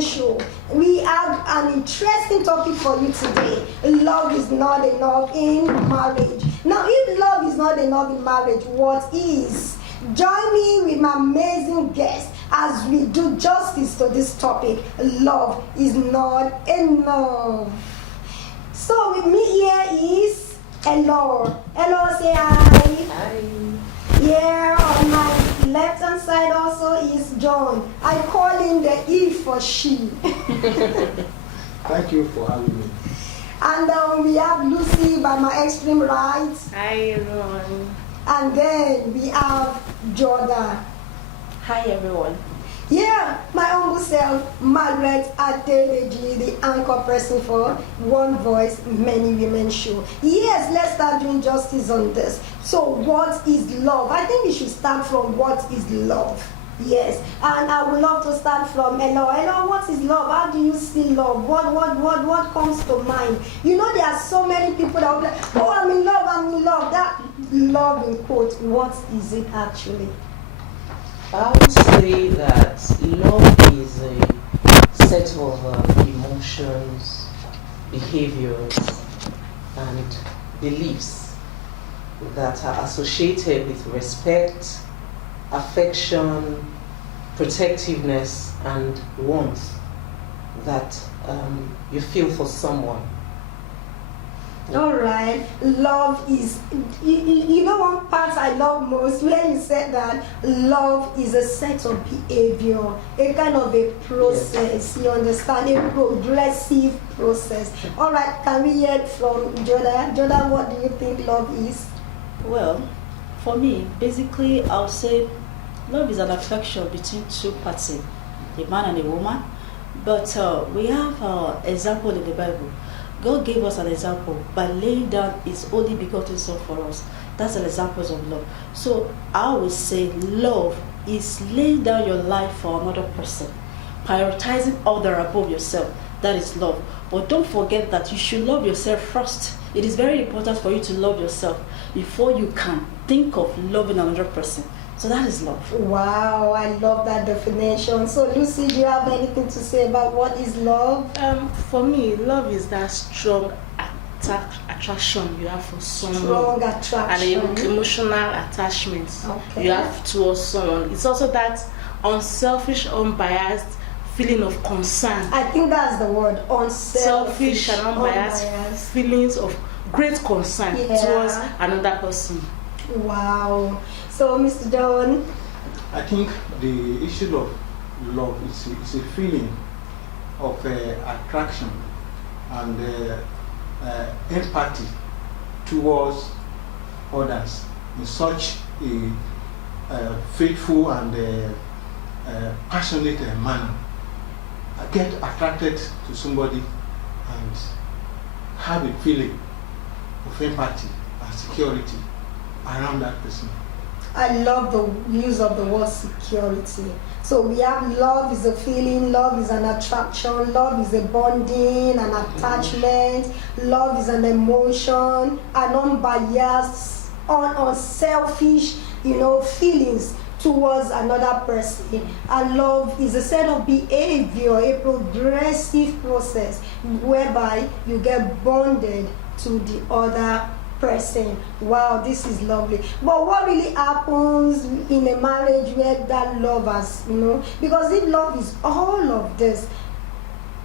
Women Show. We have an interesting topic for you today. Love is not enough in marriage. Now, if love is not enough in marriage, what is? Join me with my amazing guest as we do justice to this topic. Love is not enough. So with me here is Elo. Elo, say hi. Hi. Here on my left hand side also is John. I call him the he for she. Thank you for having me. And we have Lucy by my extreme right. Hi everyone. And then we have Jordan. Hi everyone. Yeah, my humble self, Margaret Adedeji, the anchor person for One Voice, Many Women Show. Yes, let's start doing justice on this. So, what is love? I think we should start from what is love. Yes, and I would love to start from Elo. Elo, what is love? How do you see love? What comes to mind? You know, there are so many people that will be like, oh, I'm in love, I'm in love. That love in quote, what is it actually? I would say that love is a set of emotions, behaviors, and beliefs that are associated with respect, affection, protectiveness, and warmth that you feel for someone. All right, love is, you know one part I love most where you said that love is a set of behavior, a kind of a process, you understand, a progressive process. All right, can we hear from Jordan? Jordan, what do you think love is? Well, for me, basically, I'll say love is an affection between two parties, a man and a woman. But we have an example in the Bible. God gave us an example by laying down His only begotten Son for us. That's an example of love. So I would say love is laying down your life for another person, prioritizing other above yourself. That is love. But don't forget that you should love yourself first. It is very important for you to love yourself before you can think of loving another person. So that is love. Wow, I love that definition. So Lucy, do you have anything to say about what is love? For me, love is that strong attraction you have for someone. Strong attraction. And emotional attachment Okay. you have towards someone. It's also that unselfish, unbiased feeling of concern. I think that's the word, unselfish. Selfish and unbiased feelings of great concern towards another person. Wow. So, Mr. John? I think the issue of love is a feeling of attraction and empathy towards others in such a faithful and passionate manner. I get attracted to somebody and have a feeling of empathy and security around that person. I love the use of the word security. So we have love is a feeling, love is an attraction, love is a bonding, an attachment, love is an emotion, an unbiased, unselfish, feelings towards another person. And love is a set of behavior, a progressive process whereby you get bonded to the other person. Wow, this is lovely. But what really happens in a marriage where that love has, because if love is all of this,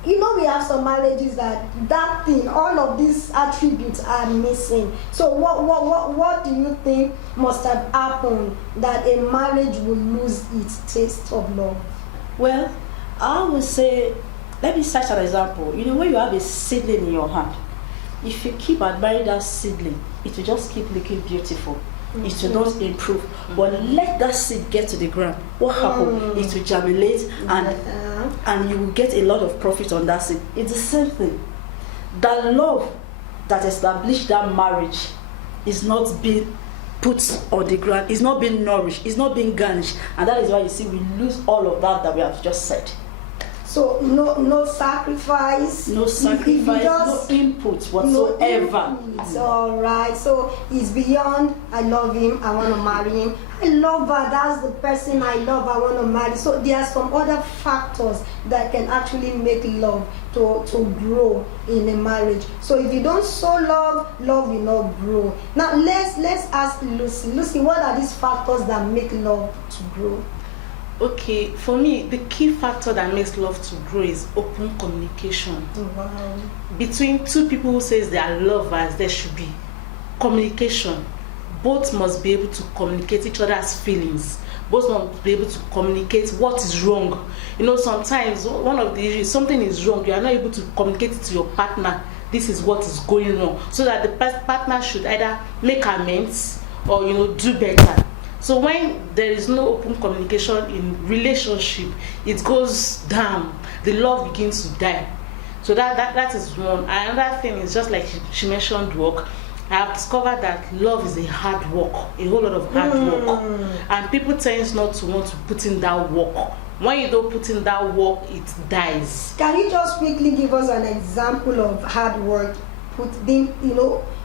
we have some marriages that thing, all of these attributes are missing. So what do you think must have happened that a marriage will lose its taste of love? Well, I would say, let me cite an example. When you have a seedling in your hand, if you keep admiring that seedling, it will just keep looking beautiful. Mm-hmm. It will not improve. Mm-hmm. But let that seed get to the ground. What happens? It will germinate and you will get a lot of profit on that seed. It's the same thing. The love that established that marriage is not being put on the ground, is not being nourished, is not being garnished. And that is why you see we lose all of that we have just said. So no sacrifice. No If you sacrifice, just- no input no whatsoever. inputs. All right. So it's beyond. I love him. I want to marry him. I love her. That's the person I love. I want to marry. So there are some other factors that can actually make love to grow in a marriage. So if you don't sow love, love will not grow. Now let's ask Lucy. Lucy, what are these factors that make love to grow? Okay, for me, the key factor that makes love to grow is open communication. Wow. Between two people who says they are lovers, there should be communication. Both must be able to communicate each other's feelings. Both must be able to communicate what is wrong. You know, sometimes one of the issues, something is wrong, you are not able to communicate it to your partner. This is what is going wrong. So that the partner should either make amends or, you know, do better. So when there is no open communication in relationship, it goes down. The love begins to die. So that is one. Another thing is just like she mentioned work. I have discovered that love is a hard work, a whole lot of hard work. And people tend not to want to put in that work. When you don't put in that work, it dies. Can you just quickly give us an example of hard work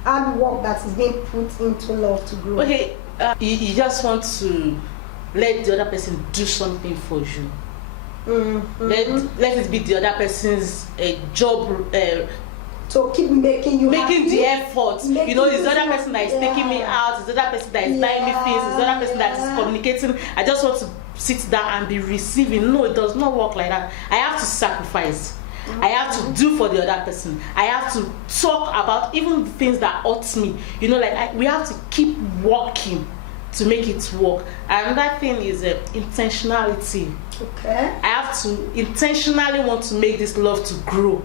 hard work that is being put into love to grow? Okay, you just want to let the other person do something for you. Let it be the other person's job. So keep making you Making happy. the effort. You know, it's the other person that is taking me out, it's the other person that is buying me things, it's the other person that is communicating. I just want to sit down and be receiving. No, it does not work like that. I have to sacrifice. I have to do for the other person. I have to talk about even the things that hurt me. You know, like we have to keep working to make it work. Another thing is intentionality. Okay. I have to intentionally want to make this love to grow.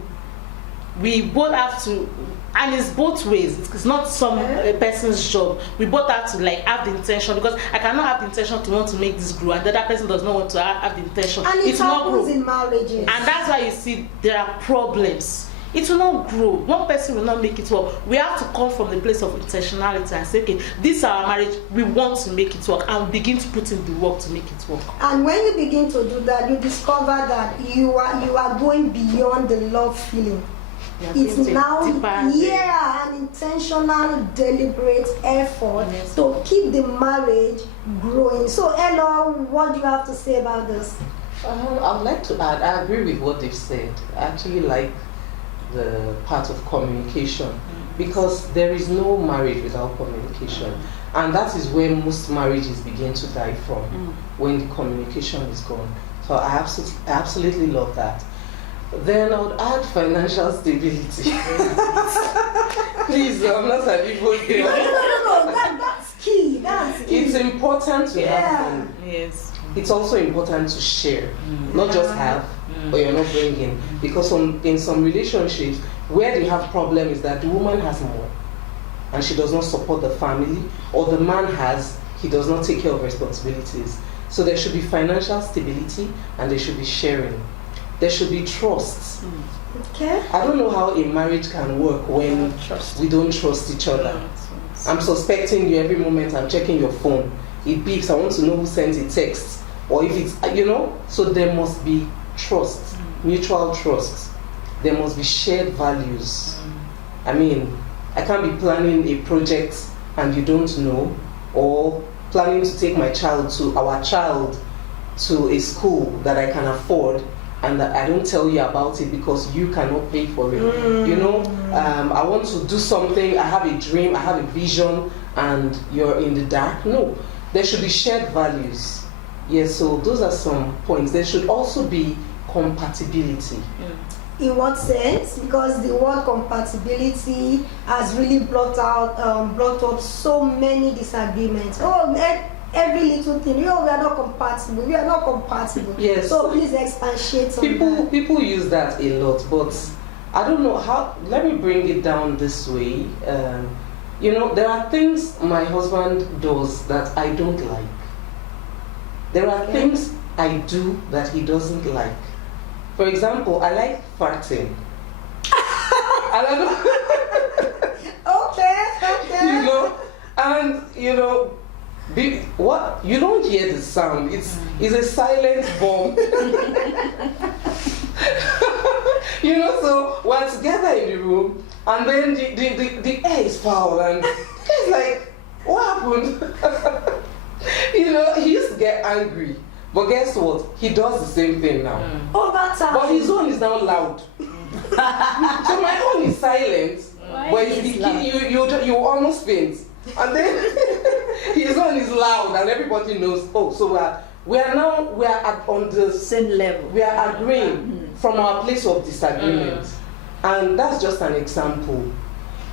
We both have to, and it's both ways. It's not some person's job. We both have to like have the intention, because I cannot have the intention to want to make this grow, and the other person does not want to have the intention. And it will not grow. happens in marriages. And that's why you see there are problems. It will not grow. One person will not make it work. We have to come from the place of intentionality and say, okay, this is our marriage. We want to make it work, and we begin to put in the work to make it work. And when you begin to do that, you discover that you are going beyond the love feeling. It's now an intentional, deliberate effort to keep the marriage growing. So Ella, what do you have to say about this? I would like to add, I agree with what they've said. I actually like the part of communication, because there is no marriage without communication, and that is where most marriages begin to die from, when the communication is gone. So I absolutely love that. Then I would add financial stability. Please, I'm not an evil girl. No, that's key. That's key. It's important to have money. Yes. It's also important to share, not just have, or you're not bringing. Because in some relationships, where they have problem is that the woman has more, and she does not support the family, or the man he does not take care of responsibilities. So there should be financial stability, and there should be sharing. There should be trust. Okay. I don't know how a marriage can work when we don't trust each other. I'm suspecting you every moment. I'm checking your phone. It beeps. I want to know who sends a text, or if it's, so there must be trust, mutual trust. There must be shared values. I mean, I can't be planning a project and you don't know, or planning to take our child to a school that I can afford, and that I don't tell you about it because you cannot pay for it. I want to do something, I have a dream, I have a vision, and you're in the dark. No, there should be shared values. Yes, so those are some points. There should also be compatibility. In what sense? Because the word compatibility has really brought up so many disagreements. Every little thing, we are not compatible. We are not compatible. Yes. So please expatiate on that. People use that a lot, but I don't know how. Let me bring it down this way. There are things my husband does that I don't like. There are things I do that he doesn't like. For example, I like farting. Okay. What you don't hear the sound. It's a silent bomb. You know, so we're together in the room, and then the air is foul, and he's like, what happened? You know, he used to get angry, but guess what? He does the same thing now. Over time. But his own is now loud. So my own is silent, but you almost faint. And then his own is loud, and everybody knows. Oh, so we are on the Same level. We are agreeing from our place of disagreement, and that's just an example.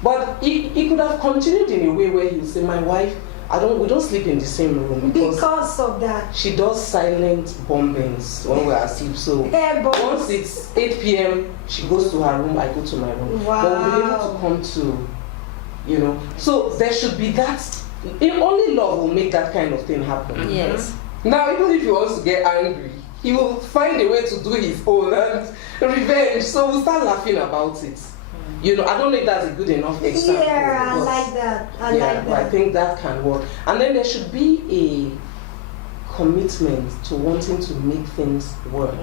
But he could have continued in a way where he would say, "My wife, we don't sleep in the same room because of that. She does silent bombings when we're asleep. So once it's 8 p.m., she goes to her room, I go to my room. Wow. But we'll be able to come to, you know. So there should be that. Only love will make that kind of thing happen. Yes. Now, even if he wants to get angry, he will find a way to do his own and revenge. So we'll start laughing about it. You know, I don't know if that's a good enough example. Yeah, I like that. I like that. I think that can work. And then there should be a commitment to wanting to make things work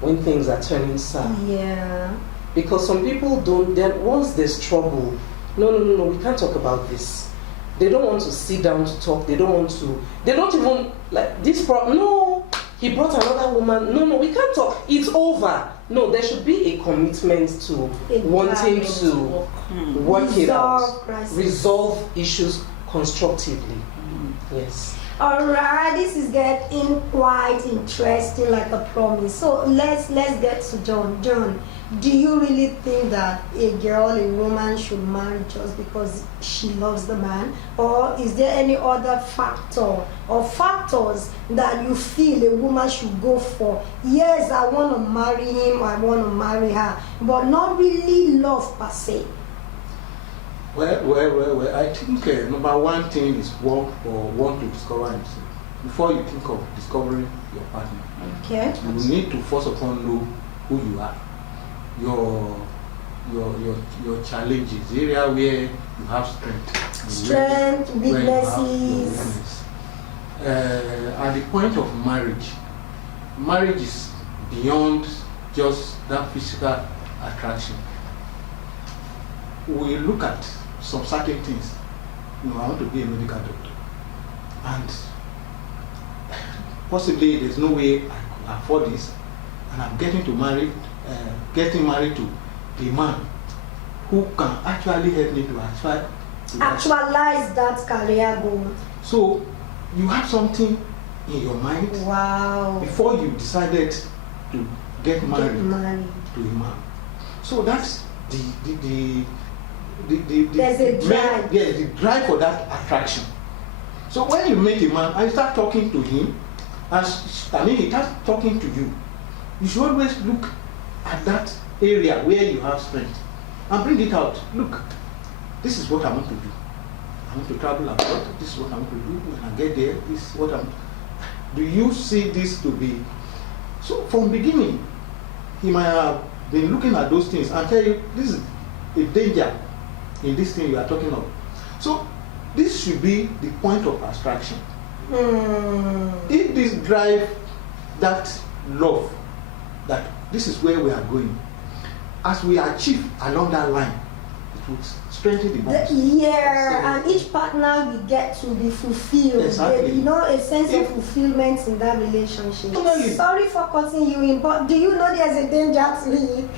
when things are turning sour. Yeah. Because some people don't, then once there's trouble, no, we can't talk about this. They don't want to sit down to talk. They don't even, like, this problem, no, he brought another woman. No, we can't talk. It's over. No, there should be a commitment to wanting to work it out. Resolve issues constructively. Yes. Alright, this is getting quite interesting, like a promise. So let's get to John. John, do you really think that a girl, a woman should marry just because she loves the man? Or is there any other factor or factors that you feel a woman should go for? Yes, I want to marry him, I want to marry her, but not really love per se. Well, I think number one thing is want to discover himself. Before you think of discovering your partner, Okay. you need to first of all know who you are, your challenges, the area where you have strength, where you have your weaknesses. weakness. At the point of marriage is beyond just that physical attraction. We look at some certain things. You know, I want to be a medical doctor, and possibly there's no way I could afford this, and I'm getting married to a man who can actually help me to Actualize that career goal. So you have something in your mind Wow. before you decided to get married to a man. So that's the There's a drive. Yeah, the drive for that attraction. So when you meet a man and you start talking to him, he starts talking to you, you should always look at that area where you have strength and bring it out. Look, this is what I want to do. I want to travel abroad. This is what I want to do. When I get there, this is what I'm. Do you see this to be? So from beginning, he might have been looking at those things and tell you this is a danger in this thing you are talking of. So this should be the point of attraction. If this drive that love, that this is where we are going, as we achieve along that line, it will strengthen the bonds. And each partner will get to be fulfilled. Exactly. You know, a sense of fulfillment in that relationship. Totally. Sorry for cutting you in, but do you know there's a danger to it?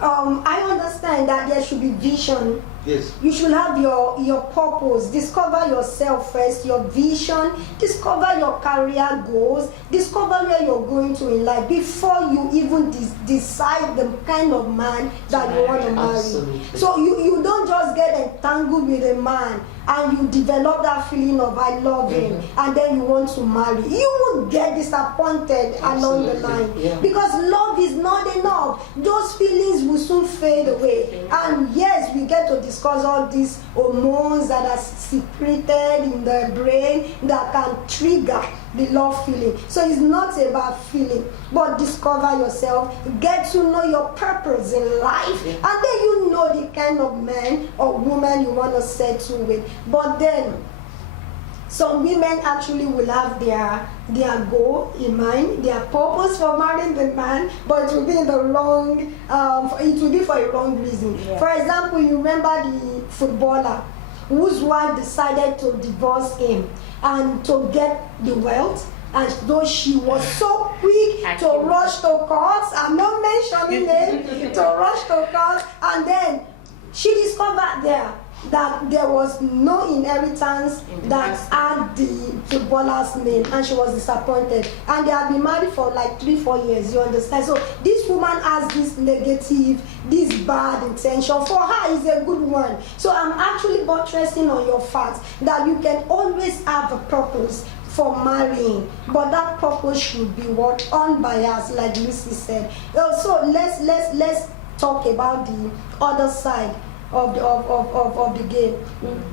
I understand that there should be vision. Yes. You should have your purpose. Discover yourself first, your vision. Discover your career goals. Discover where you're going to in life before you even decide the kind of man that you want to marry. Absolutely. So you don't just get entangled with a man and you develop that feeling of I love him and then you want to marry. You will get disappointed along the line because love is not enough. Those feelings will soon fade away. And yes, we get to discuss all these hormones that are secreted in the brain that can trigger the love feeling. So it's not about feeling, but discover yourself, get to know your purpose in life, and then you know the kind of man or woman you want to settle with. But then Some women actually will have their goal in mind, their purpose for marrying the man, but it will be in the wrong. It will be for a wrong reason. Yeah. For example, you remember the footballer whose wife decided to divorce him and to get the wealth. And though she was so quick to rush to court, I'm not mentioning name, to rush to court, and then she discovered there that there was no inheritance that had the footballer's name, and she was disappointed. And they have been married for like 3-4 years, you understand? So this woman has this negative, this bad intention. For her, is a good one. So I'm actually buttressing on your fact that you can always have a purpose for marrying, but that purpose should be what? Unbiased, like Lucy said. So let's talk about the other side of the game.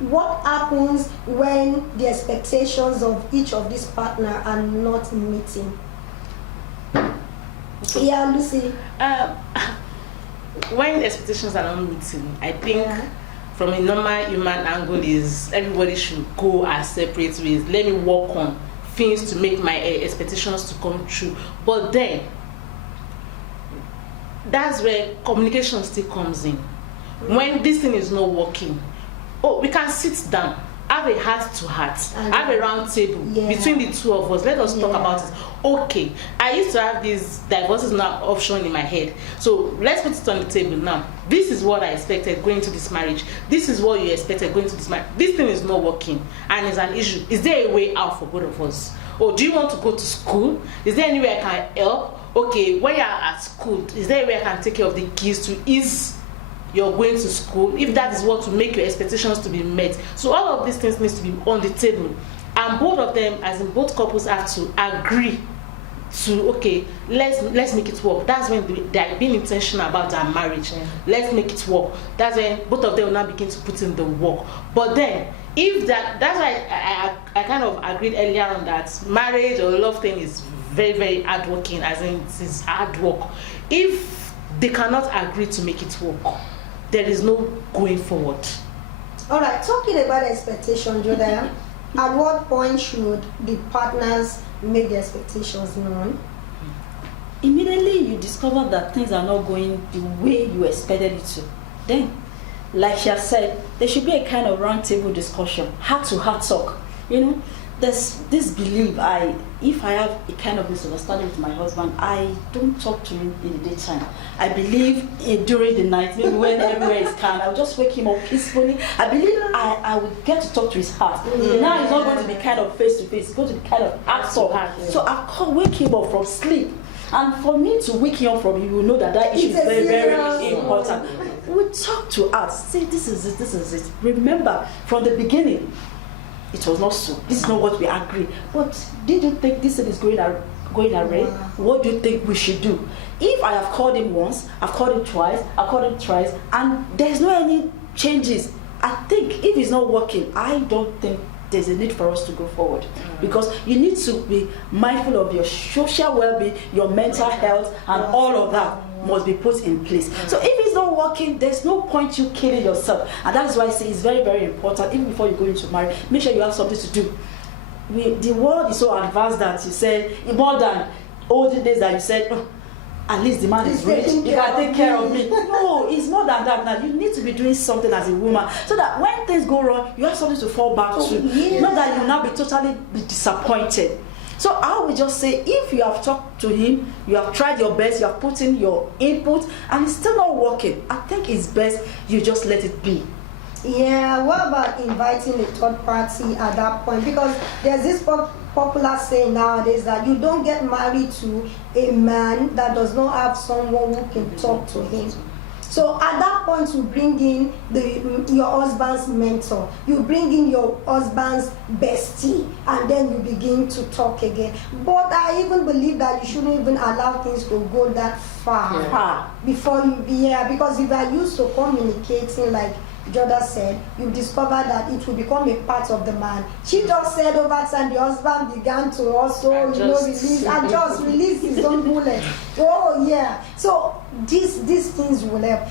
What happens when the expectations of each of these partners are not meeting? Yeah, Lucy. When expectations are not meeting, I think from a normal human angle is everybody should go our separate ways. Let me work on things to make my expectations to come true. But then, that's where communication still comes in. When this thing is not working, we can sit down, have a heart to heart, have a round table between the two of us. Let us talk about it. Okay, I used to have this divorce is not option in my head, so let's put it on the table now. This is what I expected going to this marriage. This is what you expected going to this marriage. This thing is not working and it's an issue. Is there a way out for both of us? Or do you want to go to school? Is there any way I can help? Okay, when you're at school, is there a way I can take care of the kids to ease you're going to school, if that is what to make your expectations to be met? So all of these things needs to be on the table, and both of them, as in both couples, have to agree to, okay, let's make it work. That's when they are being intentional about their marriage. Let's make it work. That's when both of them will now begin to put in the work. But then if that's why I kind of agreed earlier on that marriage or love thing is very, very hard working, as in it is hard work. If they cannot agree to make it work, there is no going forward. All right, talking about expectation, Jordan, at what point should the partners make the expectations known? Immediately you discover that things are not going the way you expected it to. Then, like she has said, there should be a kind of round table discussion, heart-to-heart talk. You know, there's this belief, if I have a kind of misunderstanding with my husband, I don't talk to him in the daytime. I believe during the night, maybe when everywhere is calm, I'll just wake him up peacefully. I believe I will get to talk to his heart. Now it's not going to be kind of face to face, it's going to be kind of heart to heart. So I'll wake him up from sleep. And for me to wake him up from you will know that issue is very, very important. We talk to us, say this is it, this is it. Remember, from the beginning, it was not so. This is not what we agree. But did you think this is going array? What do you think we should do? If I have called him once, I've called him twice, I've called him thrice, and there's no any changes, I think if it's not working, I don't think there's a need for us to go forward. Because you need to be mindful of your social well-being, your mental health, and all of that must be put in place. So if it's not working, there's no point you killing yourself. And that is why I say it's very, very important, even before you go into marriage, make sure you have something to do. The world is so advanced that you said, more than olden days that you said, at least the man is rich, he can take care of me. No, it's more than that. Now you need to be doing something as a woman, so that when things go wrong, you have something to fall back to. Not that you will now be totally disappointed. So I would just say, if you have talked to him, you have tried your best, you have put in your input, and it's still not working, I think it's best you just let it be. Yeah, what about inviting a third party at that point? Because there's this popular saying nowadays that you don't get married to a man that does not have someone who can talk to him. So at that point, you bring in your husband's mentor, you bring in your husband's bestie, and then you begin to talk again. But I even believe that you shouldn't even allow things to go that far before you be here. Because if you are used to communicating, like Jordan said, you discover that it will become a part of the man. She just said over time the husband began to also release his own bullet. Oh yeah. So these things will help.